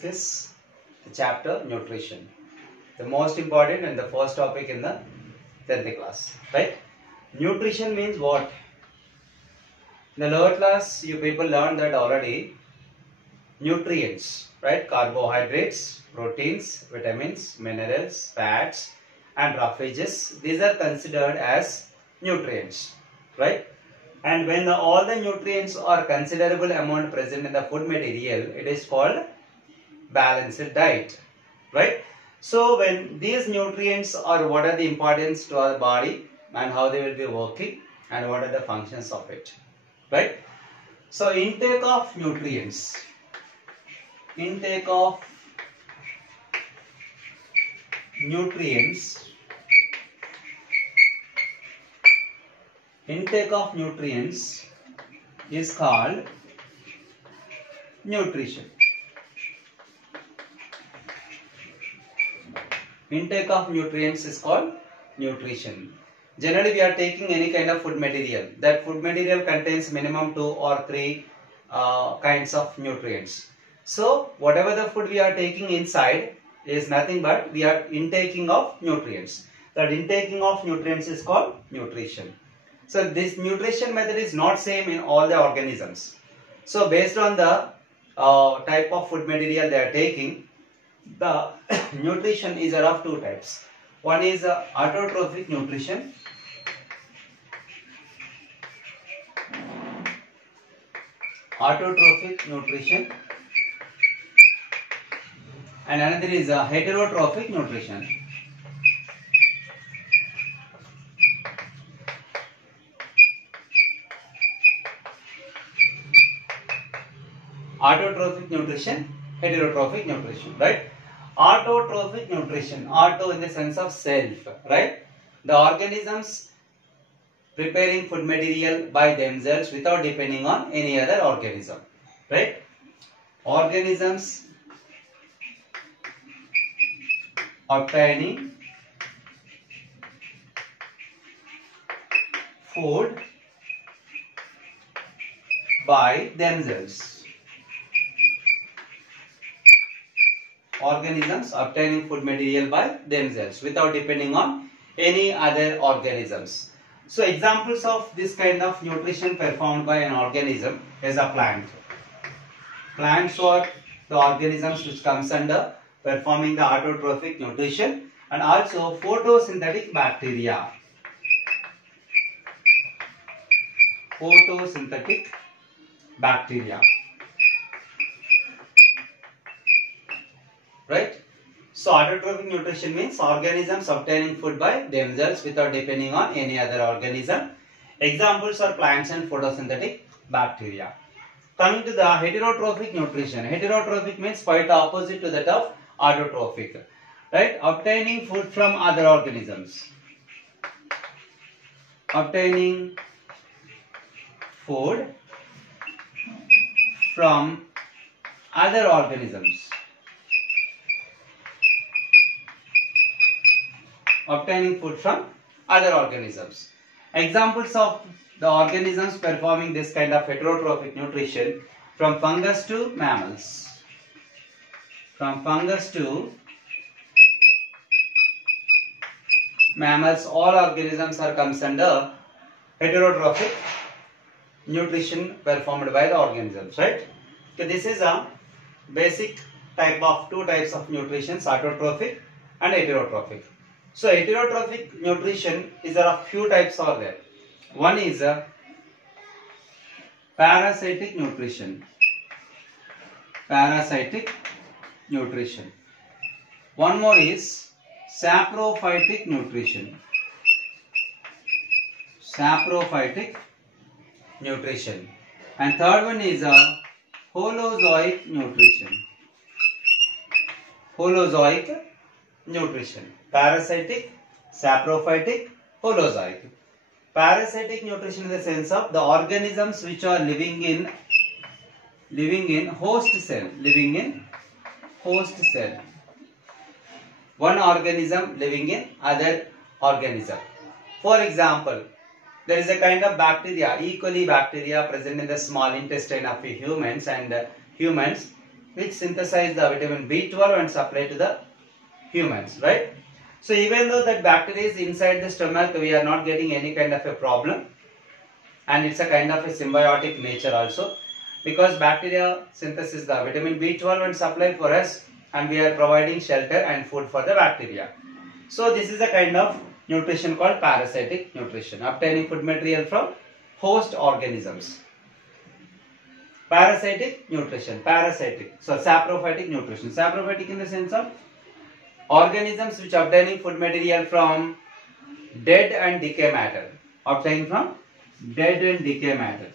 discuss the chapter nutrition, the most important and the first topic in the 10th class, right? Nutrition means what? In the lower class, you people learned that already. Nutrients, right? Carbohydrates, proteins, vitamins, minerals, fats and roughages. These are considered as nutrients, right? And when all the nutrients are considerable amount present in the food material, it is called balanced diet, right? So when these nutrients are, what are the importance to our body and how they will be working and what are the functions of it, right? So intake of nutrients. Intake of nutrients. Intake of nutrients is called nutrition. Intake of nutrients is called nutrition. Generally, we are taking any kind of food material. That food material contains minimum 2 or 3 kinds of nutrients. So, whatever the food we are taking inside is nothing but we are intaking of nutrients. That intaking of nutrients is called nutrition. So, this nutrition method is not same in all the organisms. So, based on the type of food material they are taking, the nutrition is of two types. One is autotrophic nutrition. Autotrophic nutrition. And another is heterotrophic nutrition. Autotrophic nutrition, heterotrophic nutrition, right? Autotrophic nutrition, auto in the sense of self, right? The organisms preparing food material by themselves without depending on any other organism, right? Organisms obtaining food by themselves. Organisms obtaining food material by themselves without depending on any other organisms. So examples of this kind of nutrition performed by an organism is a plant. Plants are the organisms which comes under performing the autotrophic nutrition, and also photosynthetic bacteria. Photosynthetic bacteria. Right? So autotrophic nutrition means organisms obtaining food by themselves without depending on any other organism. Examples are plants and photosynthetic bacteria. Coming to the heterotrophic nutrition. Heterotrophic means quite opposite to that of autotrophic. Right? Obtaining food from other organisms. Obtaining food from other organisms. Obtaining food from other organisms. Examples of the organisms performing this kind of heterotrophic nutrition, from fungus to mammals. From fungus to mammals, all organisms are comes under heterotrophic nutrition performed by the organisms, right? So this is a basic type of two types of nutrition, autotrophic and heterotrophic. So heterotrophic nutrition is there are few types are there. One is parasitic nutrition. Parasitic nutrition. One more is saprophytic nutrition. Saprophytic nutrition. And third one is holozoic nutrition. Holozoic nutrition. Parasitic, saprophytic, holozoic. Parasitic nutrition in the sense of the organisms which are living in host cell. Living in host cell. One organism living in other organism. For example, there is a kind of bacteria, E. coli bacteria present in the small intestine of humans, and humans which synthesize the vitamin B12 and supply to the humans, right? So even though that bacteria is inside the stomach, we are not getting any kind of a problem, and it's a kind of a symbiotic nature also, because bacteria synthesis the vitamin B12 and supply for us, and we are providing shelter and food for the bacteria. So this is a kind of nutrition called parasitic nutrition, obtaining food material from host organisms. Parasitic nutrition, parasitic, so saprophytic nutrition. Saprophytic in the sense of organisms which obtaining food material from dead and decay matter. Obtained from dead and decay matter.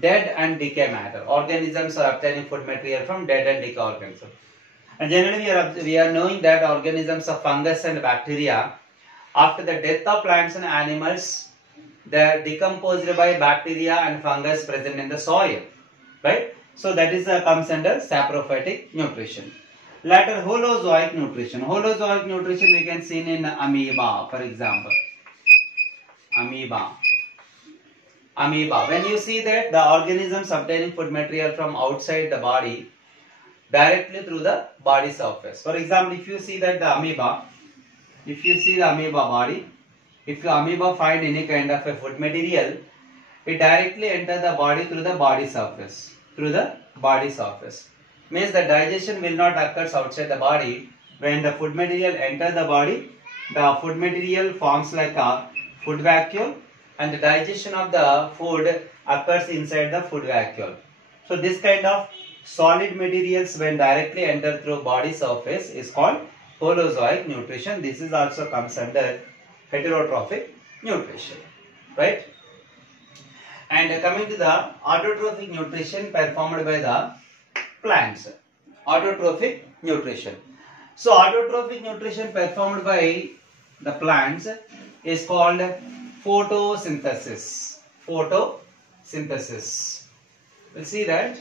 Dead and decay matter. Organisms are obtaining food material from dead and decay organisms. And generally we are knowing that organisms of fungus and bacteria, after the death of plants and animals, they are decomposed by bacteria and fungus present in the soil, right? So that is comes under saprophytic nutrition. Later, holozoic nutrition. Holozoic nutrition we can see in amoeba, for example. Amoeba. When you see that the organisms obtaining food material from outside the body directly through the body surface. For example, if you see that the amoeba, if you see the amoeba body, if the amoeba find any kind of a food material, it directly enter the body through the body surface. Through the body surface. Means the digestion will not occur outside the body. When the food material enter the body, the food material forms like a food vacuole, and the digestion of the food occurs inside the food vacuole. So this kind of solid materials when directly enter through body surface is called holozoic nutrition. This is also comes under heterotrophic nutrition, right? And coming to the autotrophic nutrition performed by the plants. Autotrophic nutrition. So autotrophic nutrition performed by the plants is called photosynthesis. Photosynthesis. We'll see that.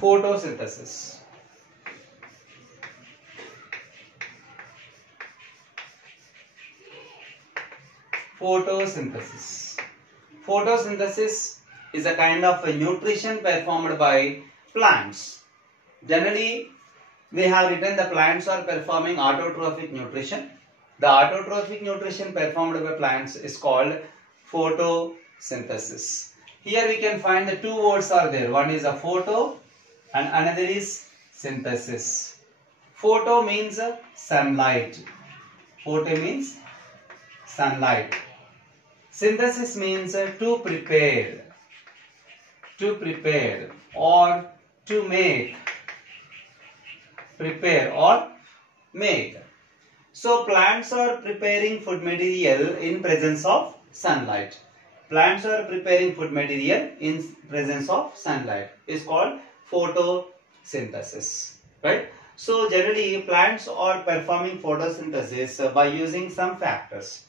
Photosynthesis. Photosynthesis. Photosynthesis is a kind of a nutrition performed by plants. Generally, we have written the plants are performing autotrophic nutrition. The autotrophic nutrition performed by plants is called photosynthesis. Here we can find the two words are there. One is a photo and another is synthesis. Photo means sunlight. Photo means sunlight. Synthesis means to prepare or to make. Prepare or make. So plants are preparing food material in presence of sunlight. Plants are preparing food material in presence of sunlight is called photosynthesis, right? So generally plants are performing photosynthesis by using some factors.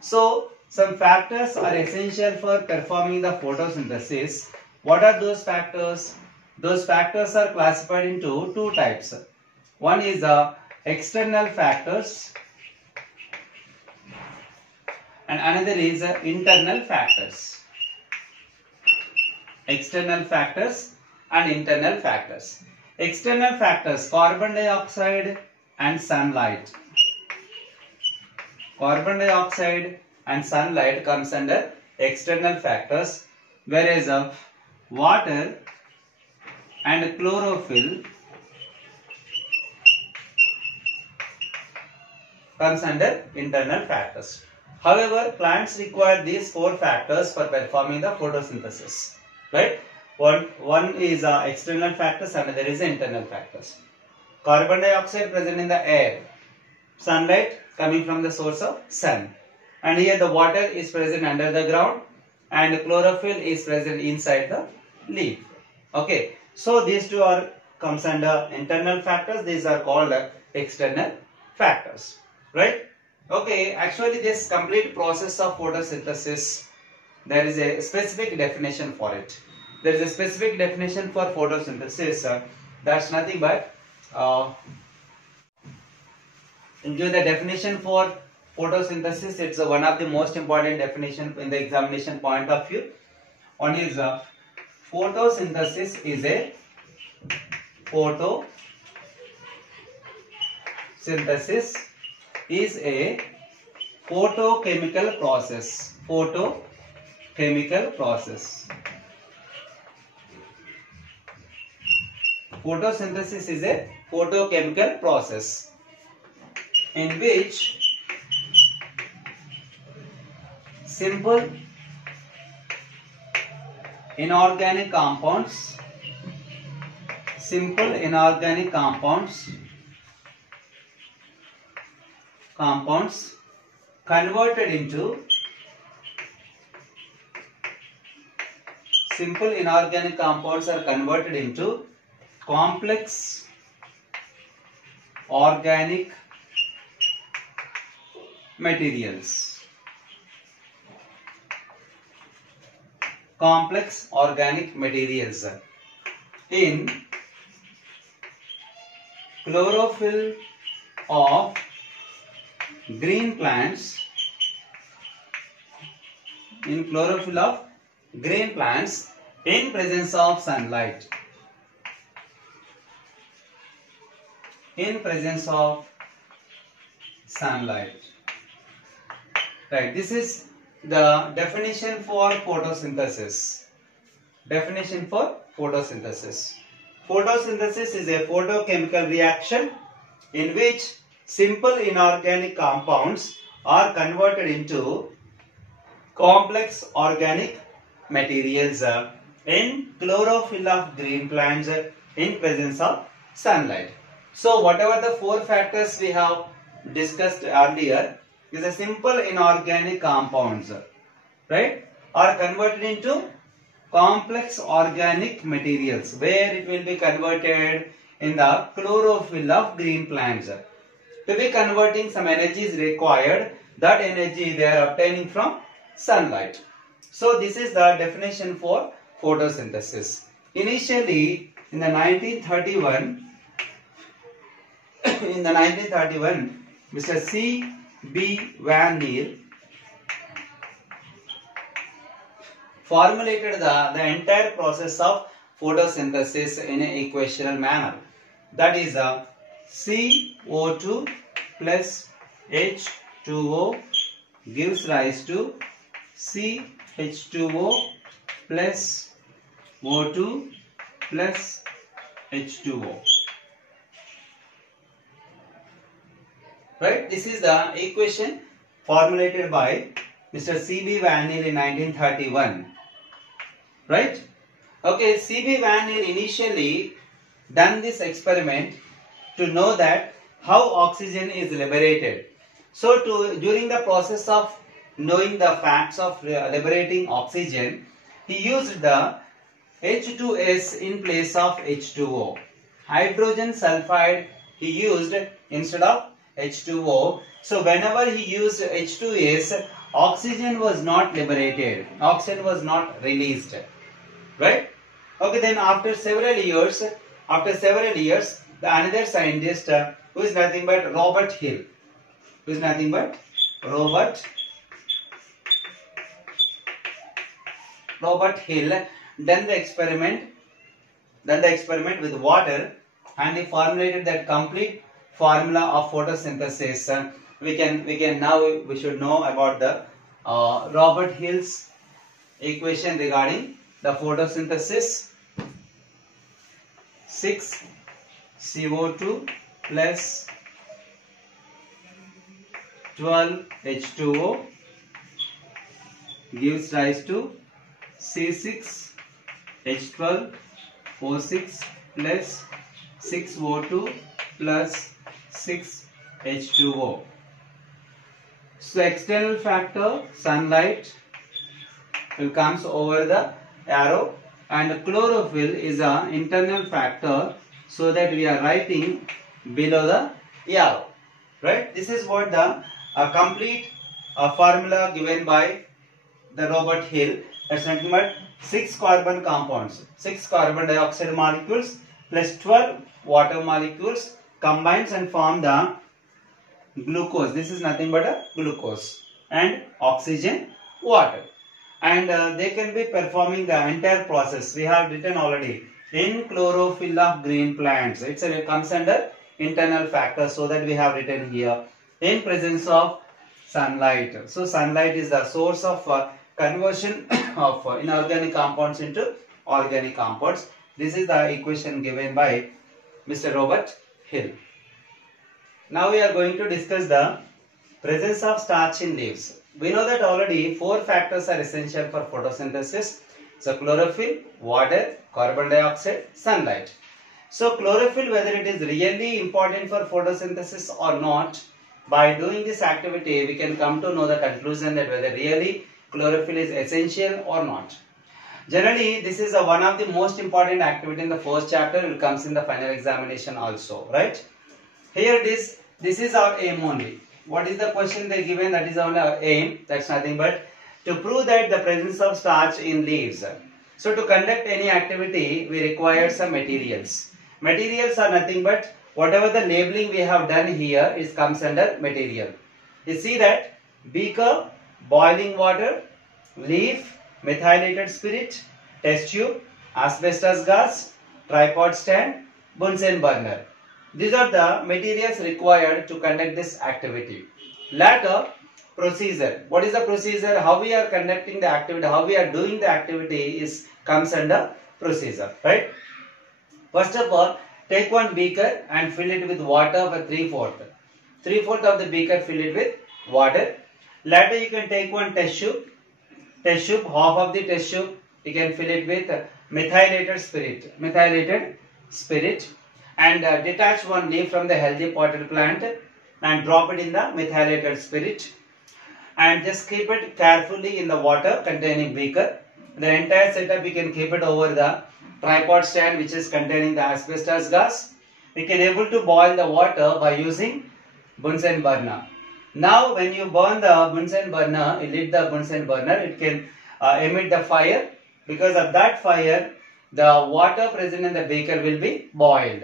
So some factors are essential for performing the photosynthesis. What are those factors? Those factors are classified into two types. One is external factors and another is internal factors. External factors and internal factors. External factors, carbon dioxide and sunlight. Carbon dioxide and sunlight comes under external factors, whereas water and chlorophyll comes under internal factors. However, plants require these four factors for performing the photosynthesis, right? One is external factors, another is internal factors. Carbon dioxide present in the air, sunlight coming from the source of sun, and here the water is present under the ground and chlorophyll is present inside the leaf. Okay, so these two are comes under internal factors. These are called external factors, right? Okay, actually this complete process of photosynthesis, there is a specific definition for it. There is a specific definition for photosynthesis. That's nothing but give the definition for photosynthesis, it's one of the most important definition in the examination point of view. One is photosynthesis is a photochemical process. Photochemical process. Photosynthesis is a photochemical process in which simple inorganic compounds converted into complex organic materials. In chlorophyll of green plants, in presence of sunlight. Right, this is the definition for photosynthesis. Photosynthesis is a photochemical reaction in which simple inorganic compounds are converted into complex organic materials in chlorophyll of green plants in presence of sunlight. So whatever the four factors we have discussed earlier is a simple inorganic compounds, right, are converted into complex organic materials, where it will be converted in the chlorophyll of green plants. To be converting, some energy is required. That energy they are obtaining from sunlight. So this is the definition for photosynthesis. Initially in the 1931 Mr. C.B. Van Niel formulated the entire process of photosynthesis in an equational manner. That is CO2 plus H2O gives rise to CH2O plus O2 plus H2O. Right? This is the equation formulated by Mr. C.B. Van Niel in 1931. Right? Okay, C.B. Van Niel initially done this experiment to know that how oxygen is liberated. So during the process of knowing the facts of liberating oxygen, he used the H2S in place of H2O. Hydrogen sulfide he used instead of H2O. So whenever he used H2S, oxygen was not liberated. Oxygen was not released. Right? Okay, then after several years, the another scientist who is nothing but Robert Hill. Robert Hill done the experiment with water, and he formulated that complete formula of photosynthesis. We should know about the Robert Hill's equation regarding the photosynthesis. 6 CO2 plus 12 H2O gives rise to C6 H12 O6 plus 6 O2 plus 6 H2O. So external factor sunlight will comes over the arrow, and chlorophyll is an internal factor, so that we are writing below the arrow. Right? This is what the complete formula given by the Robert Hill. That's nothing but 6 carbon compounds, 6 carbon dioxide molecules plus 12 water molecules combines and form the glucose. This is nothing but a glucose, and oxygen, water. And they can be performing the entire process. We have written already in chlorophyll of green plants. It comes under internal factors, so that we have written here in presence of sunlight. So sunlight is the source of conversion of inorganic compounds into organic compounds. This is the equation given by Mr. Robert Hill. Now we are going to discuss the presence of starch in leaves. We know that already 4 factors are essential for photosynthesis. So chlorophyll, water, carbon dioxide, sunlight. So chlorophyll, whether it is really important for photosynthesis or not, by doing this activity we can come to know the conclusion that whether really chlorophyll is essential or not. Generally, this is one of the most important activity in the first chapter. It comes in the final examination also, right? Here it is. This is our aim only. What is the question they given? That is our aim. That's nothing but to prove that the presence of starch in leaves. So to conduct any activity, we require some materials. Materials are nothing but whatever the labeling we have done here is comes under material. You see that beaker, boiling water, leaf, methylated spirit, test tube, asbestos gas, tripod stand, Bunsen burner. These are the materials required to conduct this activity. Later, procedure. What is the procedure? How we are conducting the activity, how we are doing the activity comes under procedure, right? First of all, take one beaker and fill it with water for 3/4. 3/4 of the beaker fill it with water. Later you can take one test tube. Half of the test tube you can fill it with methylated spirit, and detach one leaf from the healthy potted plant and drop it in the methylated spirit, and just keep it carefully in the water containing beaker. The entire setup you can keep it over the tripod stand which is containing the asbestos gas. We can able to boil the water by using Bunsen burner. Now when you burn the Bunsen burner, you lit the Bunsen burner, it can emit the fire. Because of that fire, the water present in the beaker will be boiled.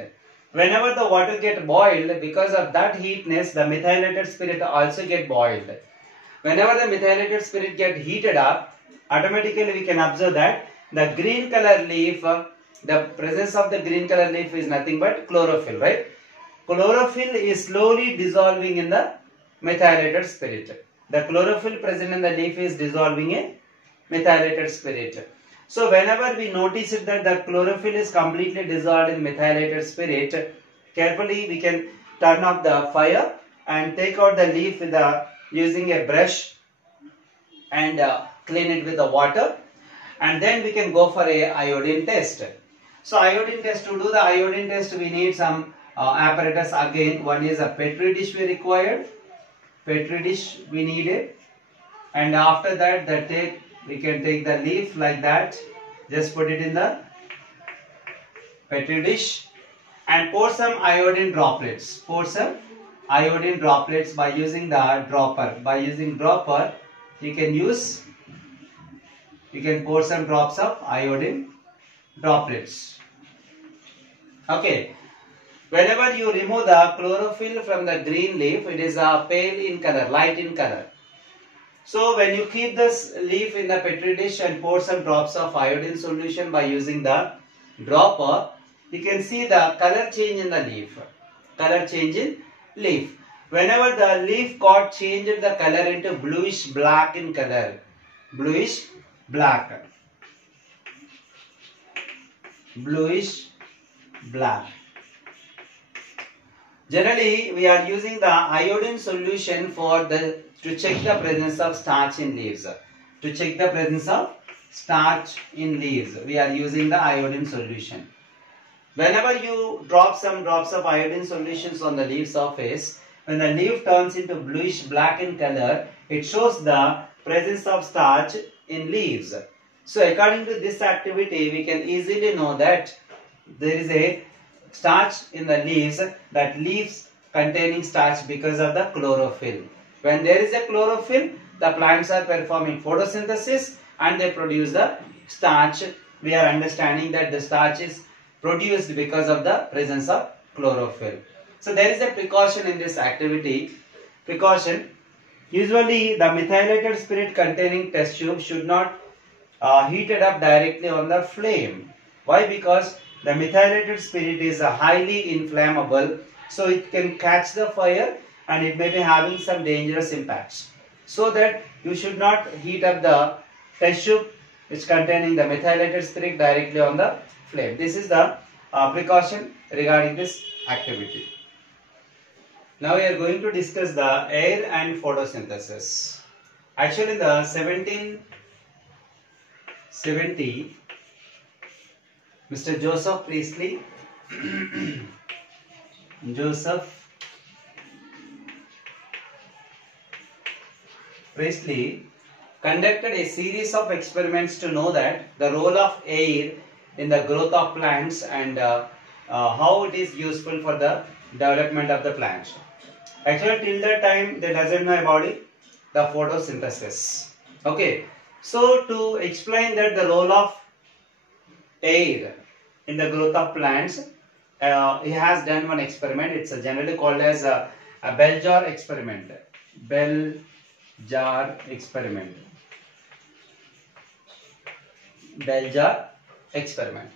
Whenever the water get boiled, because of that heatness, the methylated spirit also get boiled. Whenever the methylated spirit get heated up, automatically we can observe that the green color leaf, the presence of the green color leaf is nothing but chlorophyll, right? Chlorophyll is slowly dissolving in the methylated spirit. The chlorophyll present in the leaf is dissolving in methylated spirit. So whenever we notice it that the chlorophyll is completely dissolved in methylated spirit, carefully we can turn off the fire and take out the leaf with using a brush and clean it with the water, and then we can go for a iodine test. So iodine test, to do the iodine test we need some apparatus again. One is a petri dish we required. Petri dish we needed, and after that we can take the leaf like that, just put it in the petri dish and pour some iodine droplets. Pour some iodine droplets by using the dropper. By using dropper, you can pour some drops of iodine droplets. Okay. Whenever you remove the chlorophyll from the green leaf, it is pale in color, light in color. So when you keep this leaf in the petri dish and pour some drops of iodine solution by using the dropper, you can see the color change in the leaf. Color change in leaf. Whenever the leaf got changed the color into bluish black in color. Bluish black. Bluish black. Generally, we are using the iodine solution to check the presence of starch in leaves. To check the presence of starch in leaves, we are using the iodine solution. Whenever you drop some drops of iodine solutions on the leaf surface, when the leaf turns into bluish black in color, it shows the presence of starch in leaves. So according to this activity, we can easily know that there is a starch in the leaves, that leaves containing starch because of the chlorophyll. When there is a chlorophyll, the plants are performing photosynthesis and they produce the starch. We are understanding that the starch is produced because of the presence of chlorophyll. So there is a precaution in this activity. Precaution. Usually the methylated spirit containing test tube should not heated up directly on the flame. Why? Because the methylated spirit is highly inflammable, so it can catch the fire and it may be having some dangerous impacts. So that you should not heat up the test tube which containing the methylated spirit directly on the flame. This is the precaution regarding this activity. Now we are going to discuss the air and photosynthesis. Actually in the 1770, Mr. Joseph Priestley conducted a series of experiments to know that the role of air in the growth of plants and how it is useful for the development of the plants. Actually till that time they doesn't know about it, the photosynthesis. Okay, so to explain that the role of air in the growth of plants, he has done one experiment. It's generally called as a bell jar experiment. Bell jar experiment. Bell jar experiment.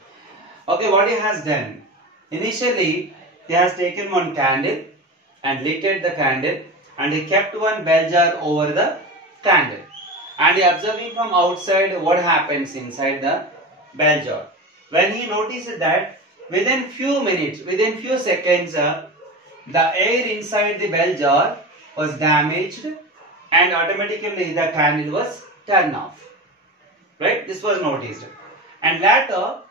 Okay, what he has done? Initially, he has taken one candle and lighted the candle, and he kept one bell jar over the candle, and he observing from outside what happens inside the bell jar. When he noticed that within few minutes, within few seconds, the air inside the bell jar was damaged and automatically the candle was turned off. Right? This was noticed. And later,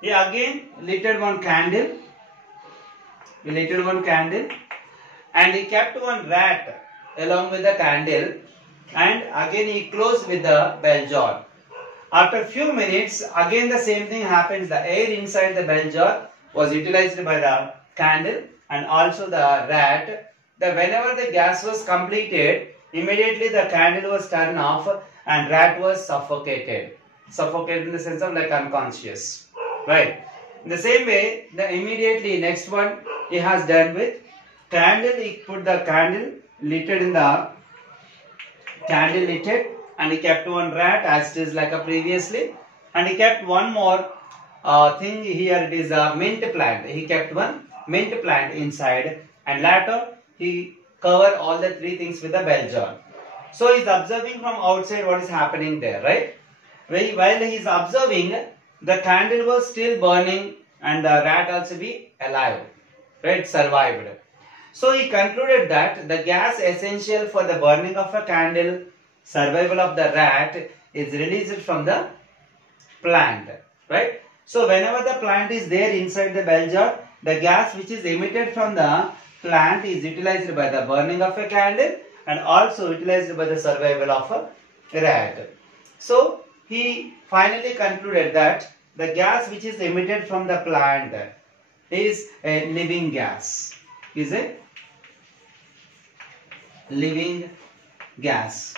he again lighted one candle. He lighted one candle and he kept one rat along with the candle, and again he closed with the bell jar. After few minutes, again the same thing happens. The air inside the bell jar was utilized by the candle and also the rat. Whenever the gas was completed, immediately the candle was turned off and rat was suffocated. Suffocated in the sense of like unconscious. Right. In the same way, the immediately next one he has done with candle. He put the candle lighted in the candle lighted, and he kept one rat as it is like a previously, and he kept one more thing here. It is a mint plant. He kept one mint plant inside, and later he covered all the three things with a bell jar. So he is observing from outside what is happening there, right? While he is observing, the candle was still burning and the rat also be alive, right? Survived. So he concluded that the gas essential for the burning of a candle, survival of the rat, is released from the plant, right? So whenever the plant is there inside the bell jar, the gas which is emitted from the plant is utilized by the burning of a candle and also utilized by the survival of a rat. So he finally concluded that the gas which is emitted from the plant is a living gas. Is a living gas.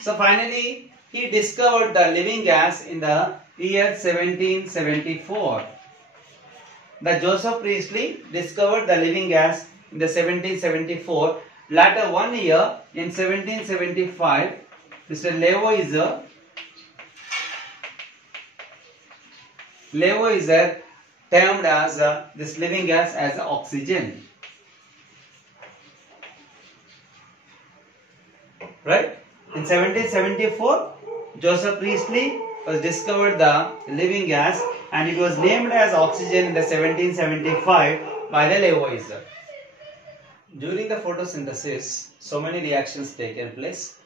So finally he discovered the living gas in the year 1774. The Joseph Priestley discovered the living gas in the 1774. Later one year in 1775, Mr. Lavoisier termed as this living gas as oxygen. Right? In 1774, Joseph Priestley was discovered the living gas, and it was named as oxygen in the 1775 by the Lavoisier. During the photosynthesis, so many reactions taken place.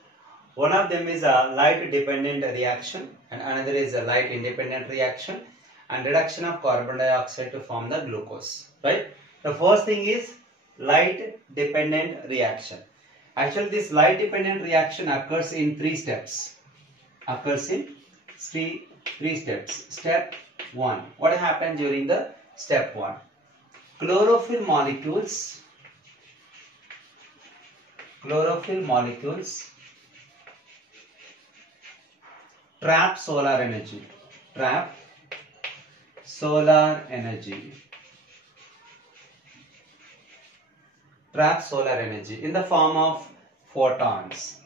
One of them is a light dependent reaction and another is a light independent reaction, and reduction of carbon dioxide to form the glucose. Right? The first thing is light dependent reaction. Actually, this light dependent reaction occurs in three steps. Three steps. Step 1. What happened during the step 1? Chlorophyll molecules trap solar energy. traps solar energy in the form of photons.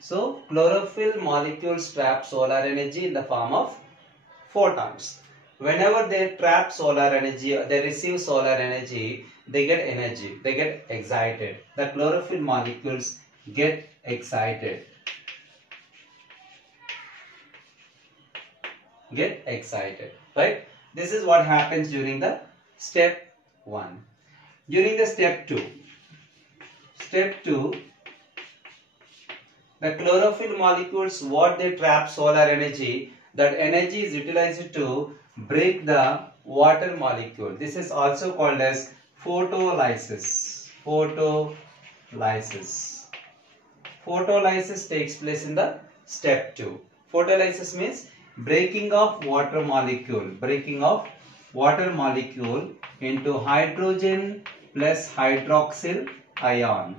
So chlorophyll molecules trap solar energy in the form of photons. Whenever they trap solar energy, they receive solar energy, they get energy, they get excited. The chlorophyll molecules get excited. Right? This is what happens during the step 1. During the step 2, the chlorophyll molecules, what they trap solar energy, that energy is utilized to break the water molecule. This is also called as photolysis. Photolysis takes place in the step 2. Photolysis means breaking of water molecule into hydrogen plus hydroxyl ion.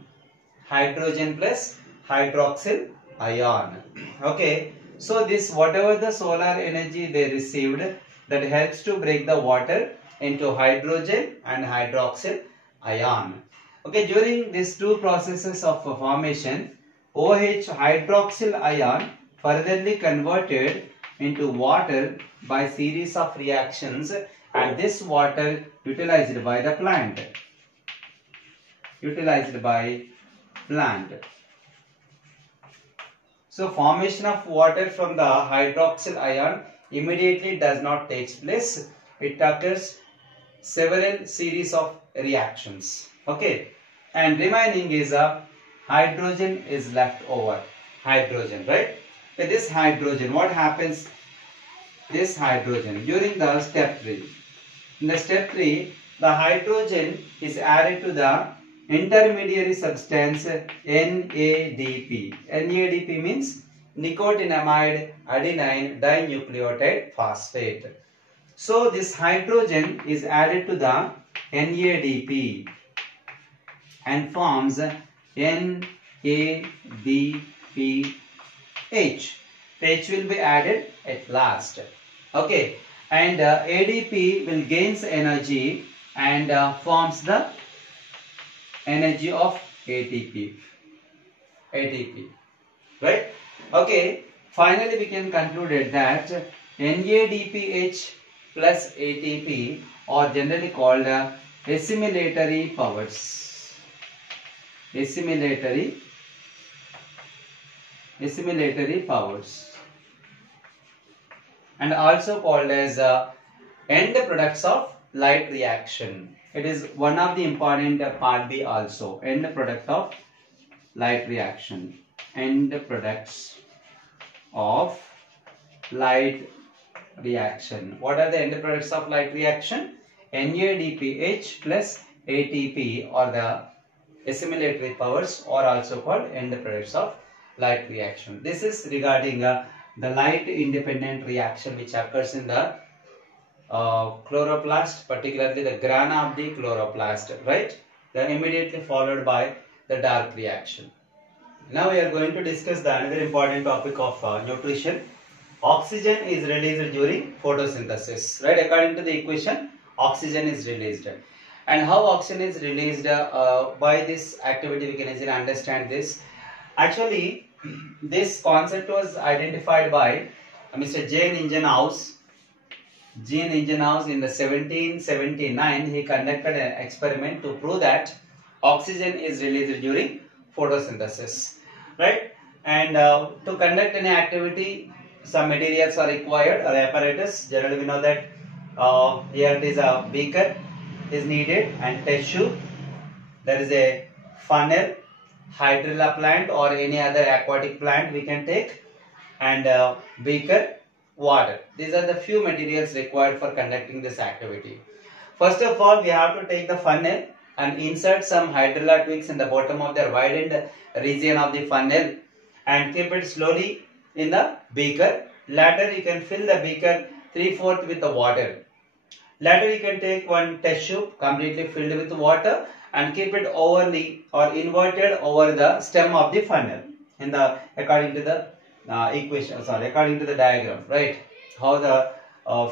Okay, so this, whatever the solar energy they received, that helps to break the water into hydrogen and hydroxyl ion. Okay, during these two processes of formation, OH hydroxyl ion furtherly converted into water by series of reactions, and this water utilized by the plant. So formation of water from the hydroxyl ion immediately does not take place. It occurs several series of reactions. Okay, and remaining is a hydrogen is left over. Hydrogen, right? With this hydrogen, what happens? This hydrogen during the step 3. In the step 3, the hydrogen is added to the intermediary substance NADP. NADP means nicotinamide adenine dinucleotide phosphate. So this hydrogen is added to the NADP and forms NADPH. H will be added at last. Okay, and ADP will gains energy and forms the energy of ATP. Right? Okay, finally we can conclude that NADPH plus ATP are generally called assimilatory powers. Assimilatory powers, and also called as end products of light reaction. It is one of the important part B also. End product of light reaction. End products of light reaction. What are the end products of light reaction? NADPH plus ATP, or the assimilatory powers, or also called end products of light reaction. This is regarding the light independent reaction which occurs in the chloroplast, particularly the grana of the chloroplast, right? Then immediately followed by the dark reaction. Now we are going to discuss the another important topic of nutrition. Oxygen is released during photosynthesis, right? According to the equation, oxygen is released. And how oxygen is released by this activity, we can easily understand this. Actually, this concept was identified by Mr. Jean Ingenhousz. In the 1779, he conducted an experiment to prove that oxygen is released during photosynthesis, right? And to conduct any activity, some materials are required, or apparatus. Generally, we know that here it is a beaker is needed, and test tube. There is a funnel, hydrilla plant or any other aquatic plant we can take, and beaker, water. These are the few materials required for conducting this activity. First of all, we have to take the funnel and insert some hydrilla twigs in the bottom of the widened region of the funnel and keep it slowly in the beaker. Later you can fill the beaker 3/4 with the water. Later you can take one test tube completely filled with water and keep it overly or inverted over the stem of the funnel in the according to the according to the diagram, right? How the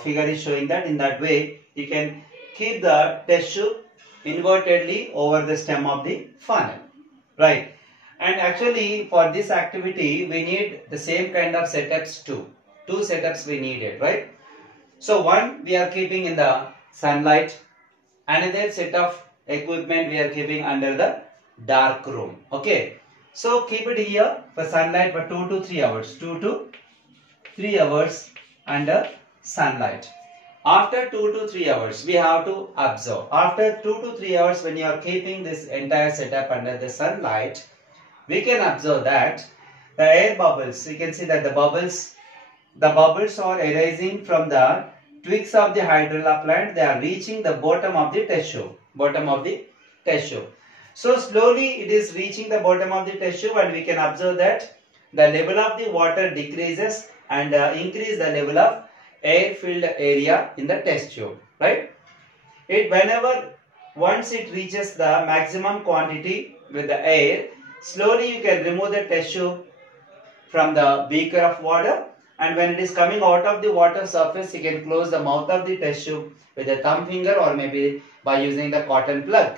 figure is showing that. In that way you can keep the test tube invertedly over the stem of the funnel, right? And actually for this activity we need the same kind of setups too. Two setups we needed, right? So one we are keeping in the sunlight, another set of equipment we are keeping under the dark room. Okay, so keep it here for sunlight for 2 to 3 hours. 2 to 3 hours under sunlight. After 2 to 3 hours we have to observe. After 2 to 3 hours, when you are keeping this entire setup under the sunlight, we can observe that the air bubbles, you can see that the bubbles are arising from the twigs of the hydrilla plant. They are reaching the bottom of the test tube. So slowly it is reaching the bottom of the test tube, and we can observe that the level of the water decreases and increase the level of air filled area in the test tube, right? Once it reaches the maximum quantity with the air, slowly you can remove the test tube from the beaker of water, and when it is coming out of the water surface, you can close the mouth of the test tube with a thumb finger or maybe by using the cotton plug.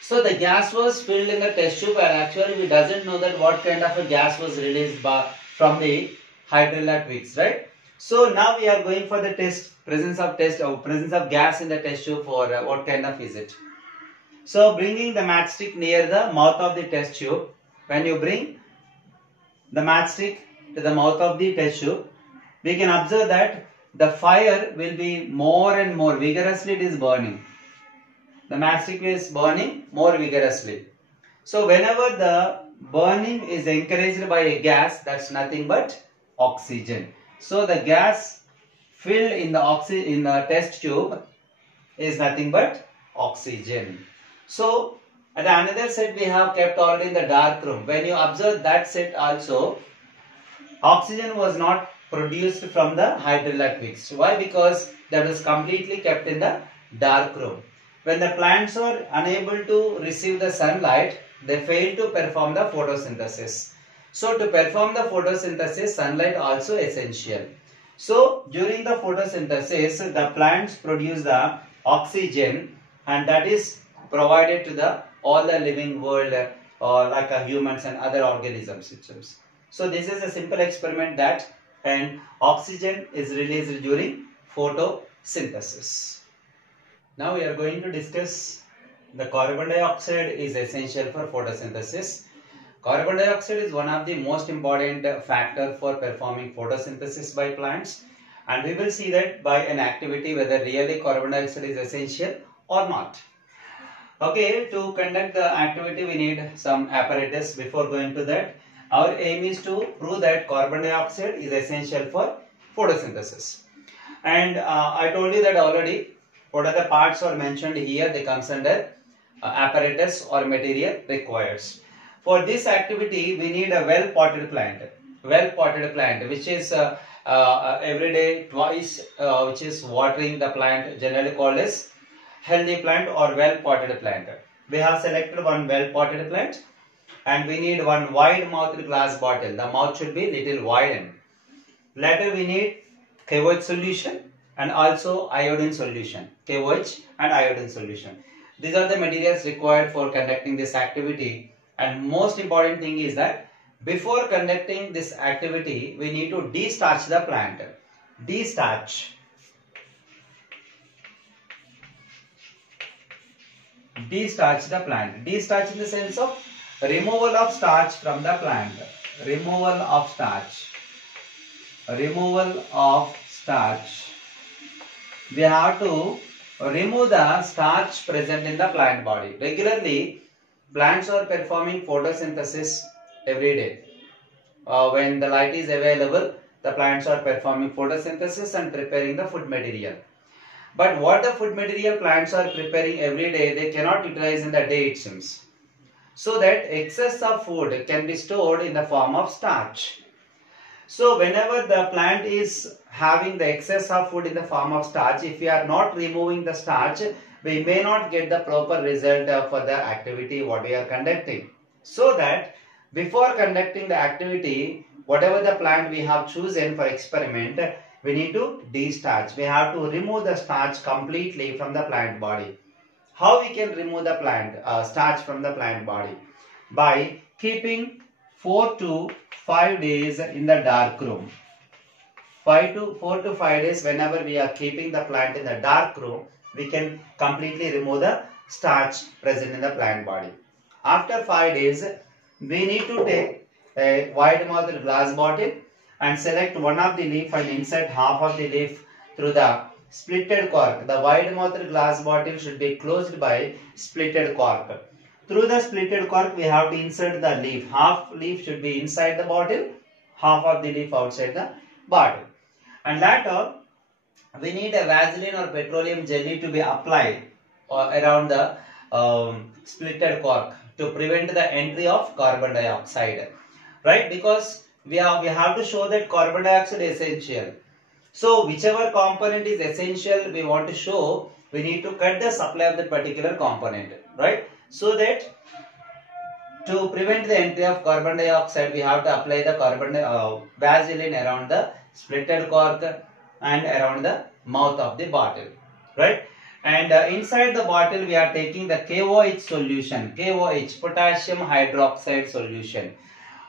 So the gas was filled in the test tube, and actually we doesn't know that what kind of a gas was released from the hydrilla twigs, right? So now we are going for the presence of gas in the test tube for what kind of is it? So bringing the matchstick near the mouth of the test tube, when you bring the matchstick to the mouth of the test tube, we can observe that the fire will be more and more vigorously, it is burning. The matchstick is burning more vigorously. So whenever the burning is encouraged by a gas, that's nothing but oxygen. So the gas filled in the test tube is nothing but oxygen. So at another set we have kept already in the dark room. When you observe that set also, oxygen was not produced from the hydrilla twigs. Why? Because that was completely kept in the dark room. When the plants are unable to receive the sunlight, they fail to perform the photosynthesis. So to perform the photosynthesis, sunlight also essential. So during the photosynthesis, the plants produce the oxygen, and that is provided to all the living world like humans and other organism systems. So this is a simple experiment that and oxygen is released during photosynthesis. Now we are going to discuss the carbon dioxide is essential for photosynthesis. Carbon dioxide is one of the most important factor for performing photosynthesis by plants, and we will see that by an activity whether really carbon dioxide is essential or not. Okay, to conduct the activity we need some apparatus. Before going to that, our aim is to prove that carbon dioxide is essential for photosynthesis. And I told you that already. What are the parts are mentioned here? They comes under apparatus or material required. For this activity, we need a well-potted plant. Well-potted plant, which is every day twice, which is watering the plant, generally called as healthy plant or well-potted plant. We have selected one well-potted plant, and we need one wide-mouthed glass bottle. The mouth should be little widened. Later, we need KOH solution and also iodine solution. KOH and iodine solution. These are the materials required for conducting this activity. And most important thing is that before conducting this activity, we need to destarch the plant. Destarch. Destarch the plant. Destarch in the sense of removal of starch from the plant. Removal of starch. Removal of starch. We have to remove the starch present in the plant body. Regularly, plants are performing photosynthesis every day. When the light is available, the plants are performing photosynthesis and preparing the food material. But what the food material plants are preparing every day, they cannot utilize in the day it seems. So that excess of food can be stored in the form of starch. So whenever the plant is having the excess of food in the form of starch, if we are not removing the starch, we may not get the proper result for the activity what we are conducting. So that before conducting the activity, whatever the plant we have chosen for experiment, we need to de-starch. We have to remove the starch completely from the plant body. How we can remove the starch from the plant body? By keeping 4 to 5 days in the dark room. 4 to 5 days, whenever we are keeping the plant in the dark room, we can completely remove the starch present in the plant body. After 5 days, we need to take a wide mouthed glass bottle and select one of the leaf and insert half of the leaf through the splitted cork. The wide mouthed glass bottle should be closed by splitted cork. Through the splitted cork, we have to insert the leaf. Half leaf should be inside the bottle, half of the leaf outside the bottle. And later, we need a Vaseline or petroleum jelly to be applied around the splitted cork to prevent the entry of carbon dioxide, right? Because we have to show that carbon dioxide is essential. So whichever component is essential we want to show, we need to cut the supply of that particular component, right? So that to prevent the entry of carbon dioxide, we have to apply the Vaseline around the splitted cork and around the mouth of the bottle, right? And inside the bottle we are taking the KOH solution. KOH, potassium hydroxide solution.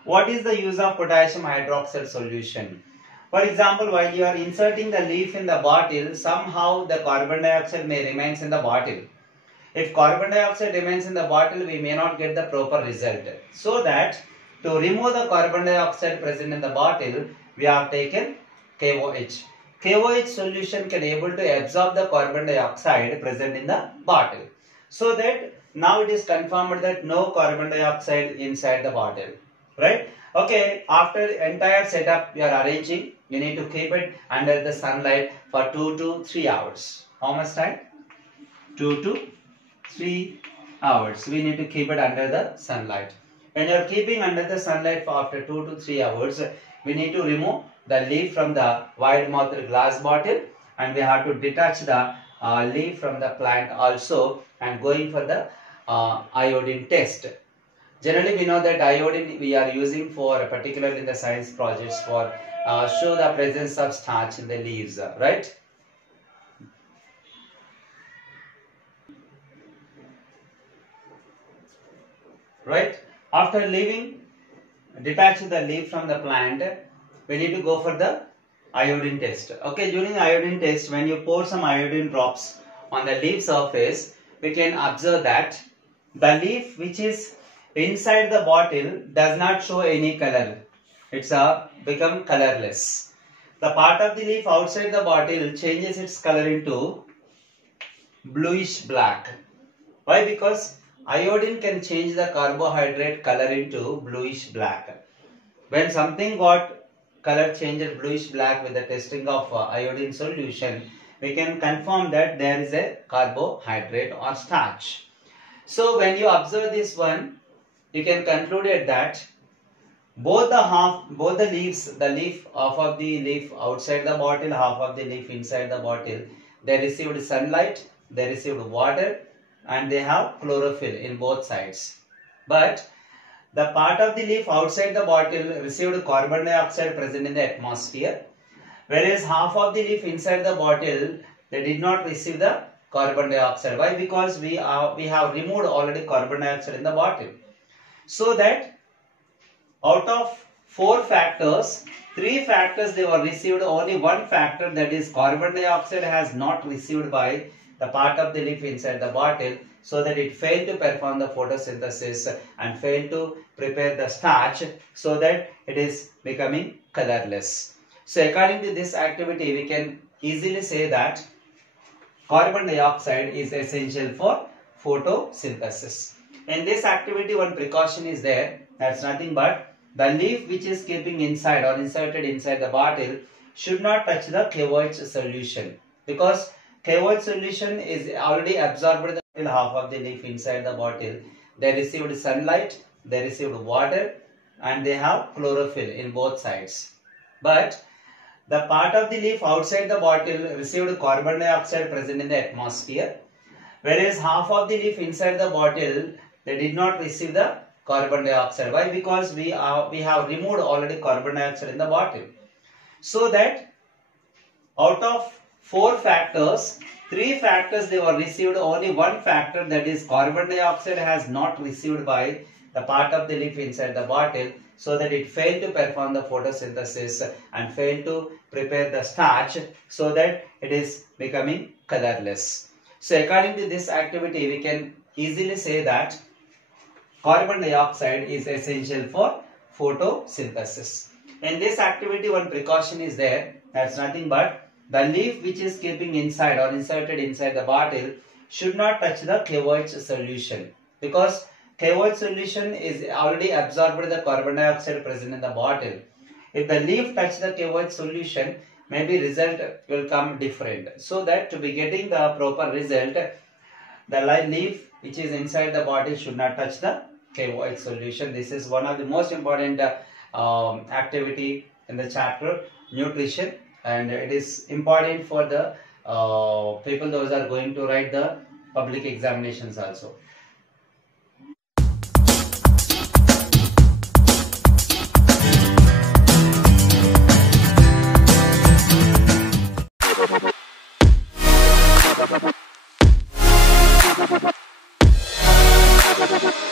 What is the use of potassium hydroxide solution? For example, while you are inserting the leaf in the bottle, somehow the carbon dioxide may remain in the bottle. If carbon dioxide remains in the bottle, we may not get the proper result. So that to remove the carbon dioxide present in the bottle, we have taken KOH. KOH solution can able to absorb the carbon dioxide present in the bottle. So that now it is confirmed that no carbon dioxide inside the bottle, right? Okay, after entire setup you are arranging, you need to keep it under the sunlight for 2 to 3 hours. How much time? 2 to 3 hours. We need to keep it under the sunlight. When you are keeping under the sunlight for after 2 to 3 hours, we need to remove the leaf from the wide mouthed glass bottle, and we have to detach the leaf from the plant also, and going for the iodine test. Generally, we know that iodine we are using for, particularly in the science projects, for show the presence of starch in the leaves, right? Right? After detach the leaf from the plant, we need to go for the iodine test. Okay, during the iodine test, when you pour some iodine drops on the leaf surface, we can observe that the leaf which is inside the bottle does not show any color. It's become colorless. The part of the leaf outside the bottle changes its color into bluish black. Why? Because iodine can change the carbohydrate color into bluish black. When something got color changed bluish black with the testing of iodine solution, we can confirm that there is a carbohydrate or starch. So when you observe this one, you can conclude that both the leaves, the leaf, half of the leaf outside the bottle, half of the leaf inside the bottle, they received sunlight, they received water, and they have chlorophyll in both sides. But the part of the leaf outside the bottle received carbon dioxide present in the atmosphere, whereas half of the leaf inside the bottle, they did not receive the carbon dioxide. Why? Because we have removed already carbon dioxide in the bottle. So that out of 4 factors, 3 factors they were received, only 1 factor, that is carbon dioxide, has not received by the part of the leaf inside the bottle, so that it failed to perform the photosynthesis and failed to prepare the starch, so that it is becoming colorless. So according to this activity, we can easily say that carbon dioxide is essential for photosynthesis. In this activity, one precaution is there. That's nothing but the leaf which is keeping inside or inserted inside the bottle should not touch the KOH solution, because KOH solution is already absorbed the half of the leaf inside the bottle. They received sunlight, they received water, and they have chlorophyll in both sides. But the part of the leaf outside the bottle received carbon dioxide present in the atmosphere, whereas half of the leaf inside the bottle, they did not receive the carbon dioxide. Why? Because we have removed already carbon dioxide in the bottle. So that Out of 4 factors, 3 factors they were received, only 1 factor, that is carbon dioxide, has not received by the part of the leaf inside the bottle, so that it failed to perform the photosynthesis and failed to prepare the starch, so that it is becoming colorless. So according to this activity, we can easily say that carbon dioxide is essential for photosynthesis. In this activity, one precaution is there. That's nothing but the leaf which is keeping inside or inserted inside the bottle should not touch the cleavage solution, because cleavage solution is already absorbed the carbon dioxide present in the bottle. If the leaf touch the cleavage solution, maybe result will come different. So that to be getting the proper result, the leaf which is inside the bottle should not touch the cleavage solution. This is one of the most important activity in the chapter nutrition, and it is important for the people those are going to write the public examinations also. Thank you.